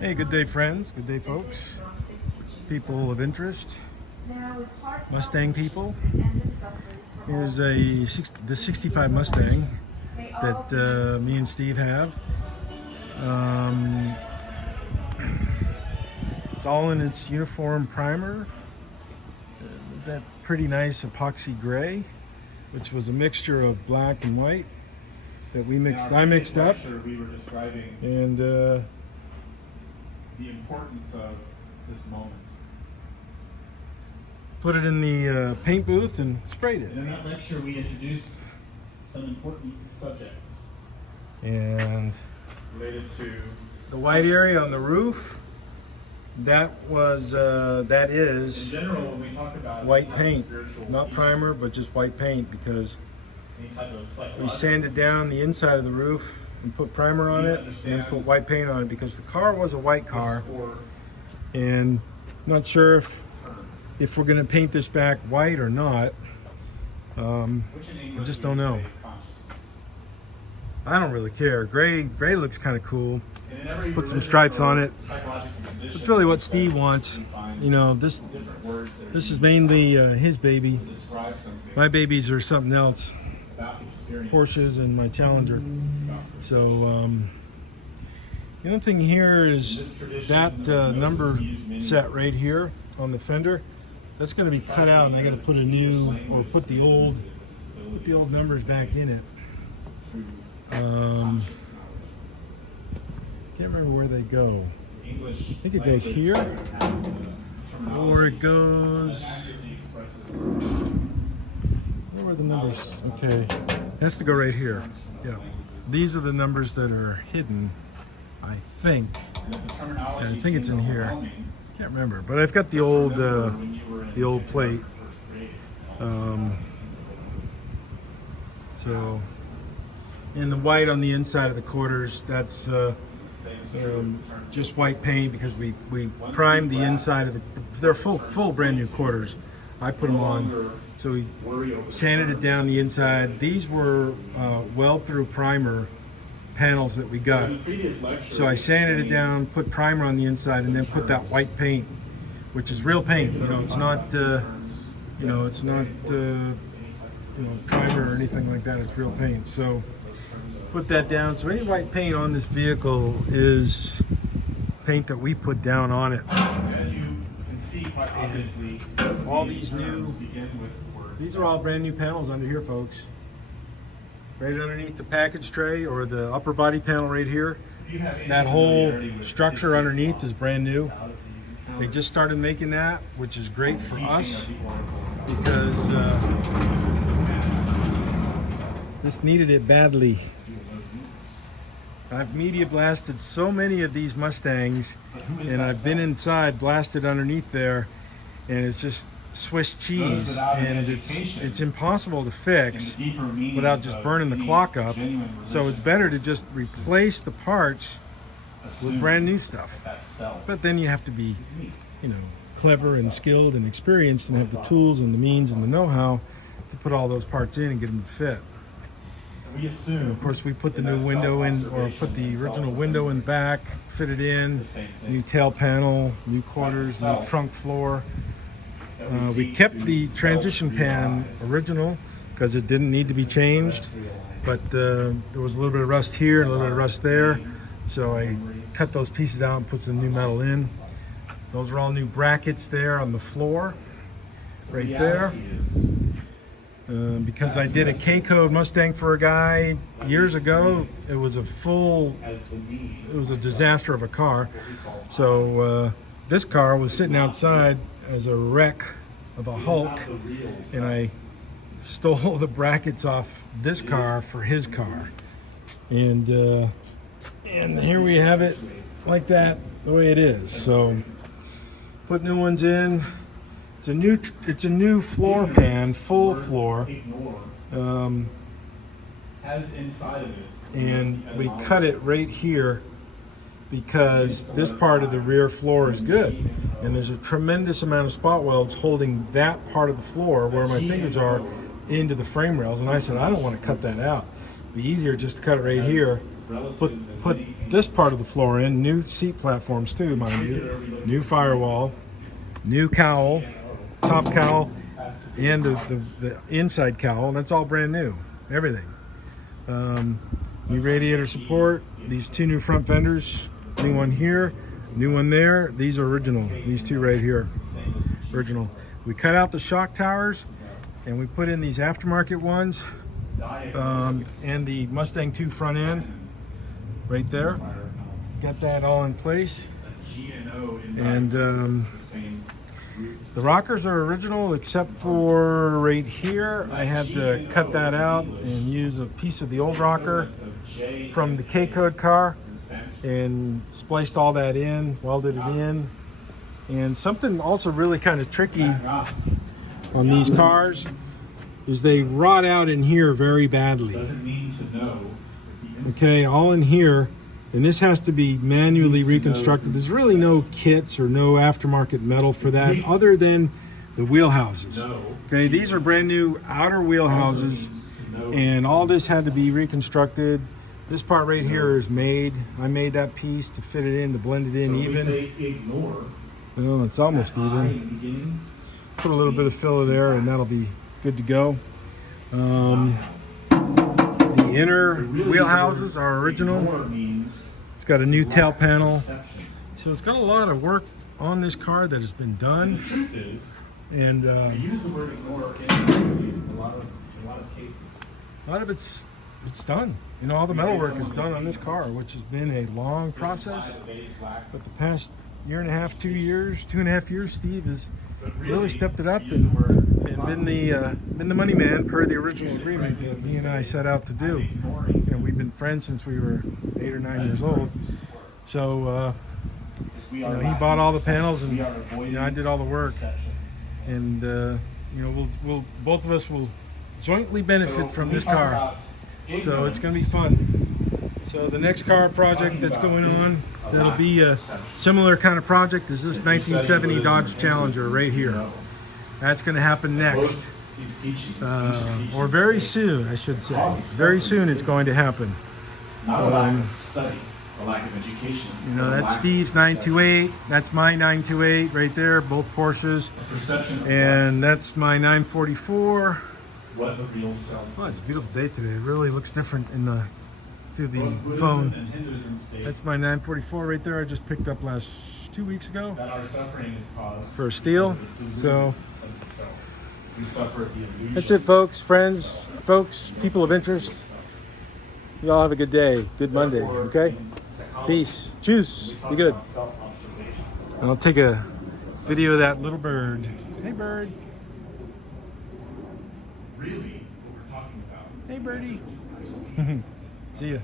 Hey, good day, friends. Good day, folks. People of interest, Mustang people. Here's the 65 Mustang that me and Steve have. It's all in its uniform primer. That pretty nice epoxy gray, which was a mixture of black and white that I mixed up. We were describing and the importance of this moment. Put it in the paint booth and sprayed it. And in that lecture, we introduced some important subjects And related to the white area on the roof, that is in general when we talk about white any type of paint, spiritual not teaching, primer, but just white paint, because any type of we psychological sanded down the inside of the roof and put primer on it and put white paint on it, because the car was a white car, or and not sure if we're going to paint this back white or not. which in English I just we don't would know. say conscious. I don't really care. Gray looks kind of cool. And in every Put some religion stripes or on it. psychological condition, It's really what Steve wants. we find You know, this different words that are this is used mainly his baby. to describe something My babies are something else. about the experience. Porsches and my Challenger. So the other thing here is that number set right here on the fender. That's going to be cut out, and I got to put a new, or put the old numbers back in it. Can't remember where they go. English I think it goes here, or it goes. Where are the numbers? Okay, it has to go right here. Yeah, these are the numbers that are hidden, I think. I think it's in here. Can't remember, but I've got the old plate. So, and the white on the inside of the quarters, that's just white paint, because we primed the inside of they're full brand new quarters. I put them on, so we sanded it down the inside. These were weld through primer panels that we got. So I sanded it down, put primer on the inside, and then put that white paint, which is real paint. You know, it's not primer or anything like that. It's real paint. So put that down. So any white paint on this vehicle is paint that we put down on it. As you can see, quite obviously, All these new, begin with words. these are all brand new panels under here, folks. Right underneath the package tray, or the upper body panel right here. If you have any That whole familiarity with structure underneath is brand new. They just started making that, which is great for us, because this needed it badly. I've media blasted so many of these Mustangs, and I've been inside, blasted underneath there, and it's just Swiss cheese, and it's impossible to fix without just burning the clock up. So it's better to just replace the parts with brand new stuff. But then you have to be, clever and skilled and experienced, and have the tools and the means and the know-how to put all those parts in and get them to fit. We assume, Of course, we put the new window in, or put the original window in the back, fit it in, new tail panel, new quarters, new trunk floor. We kept the transition pan original because it didn't need to be changed, but there was a little bit of rust here and a little bit of rust there, so I cut those pieces out and put some new metal in. Those are all new brackets there on the floor, right there. Because I did a K-code Mustang for a guy years ago, it was a disaster of a car. So this car was sitting outside as a wreck of a Hulk, and I stole the brackets off this car for his car, and here we have it like that, the way it is. So put new ones in. It's a new floor pan, full floor, and we cut it right here because this part of the rear floor is good, and there's a tremendous amount of spot welds holding that part of the floor where my fingers are into the frame rails, and I said I don't want to cut that out. Be easier just to cut it right here. Put this part of the floor in. New seat platforms too, mind you. New firewall, new cowl, top cowl, and the inside cowl. That's all brand new. Everything. New radiator support. These two new front fenders. New one here, new one there. These are original. These two right here, original. We cut out the shock towers and we put in these aftermarket ones, and the Mustang 2 front end right there. Got that all in place. And the rockers are original except for right here. I had to cut that out and use a piece of the old rocker from the K-Code car and spliced all that in, welded it in. And something also really kind of tricky on these cars is they rot out in here very badly. Okay, all in here, and this has to be manually reconstructed. There's really no kits or no aftermarket metal for that other than the wheelhouses. Okay, these are brand new outer wheelhouses, and all this had to be reconstructed. This part right here is made. I made that piece to fit it in, to blend it in even. Well, it's almost even. Put a little bit of filler there and that'll be good to go. The inner wheelhouses are original. It's got a new tail panel. So it's got a lot of work on this car that has been done. And a lot of it's done. You know, all the metal work is done on this car, which has been a long process. But the past year and a half, 2 years, 2.5 years, Steve has really stepped it up and been the money man per the original agreement that he and I set out to do. You know, we've been friends since we were 8 or 9 years old. So you know, he bought all the panels and you know, I did all the work. And you know, we'll both of us will jointly benefit from this car. So it's going to be fun. So the next car project that's going on, it'll be a similar kind of project as this 1970 Dodge Challenger right here. That's going to happen next. Or very soon, I should say. Very soon it's going to happen. You know, that's Steve's 928. That's my 928 right there, both Porsches. And that's my 944. Oh, it's a beautiful day today. It really looks different through the phone. That's my 944 right there. I just picked up 2 weeks ago for a steal. So that's it, folks, friends, folks, people of interest. You all have a good day. Good Monday, okay? Peace. Juice. Be good. And I'll take a video of that little bird. Hey, bird. Really? What we're talking about. Hey, birdie. See ya.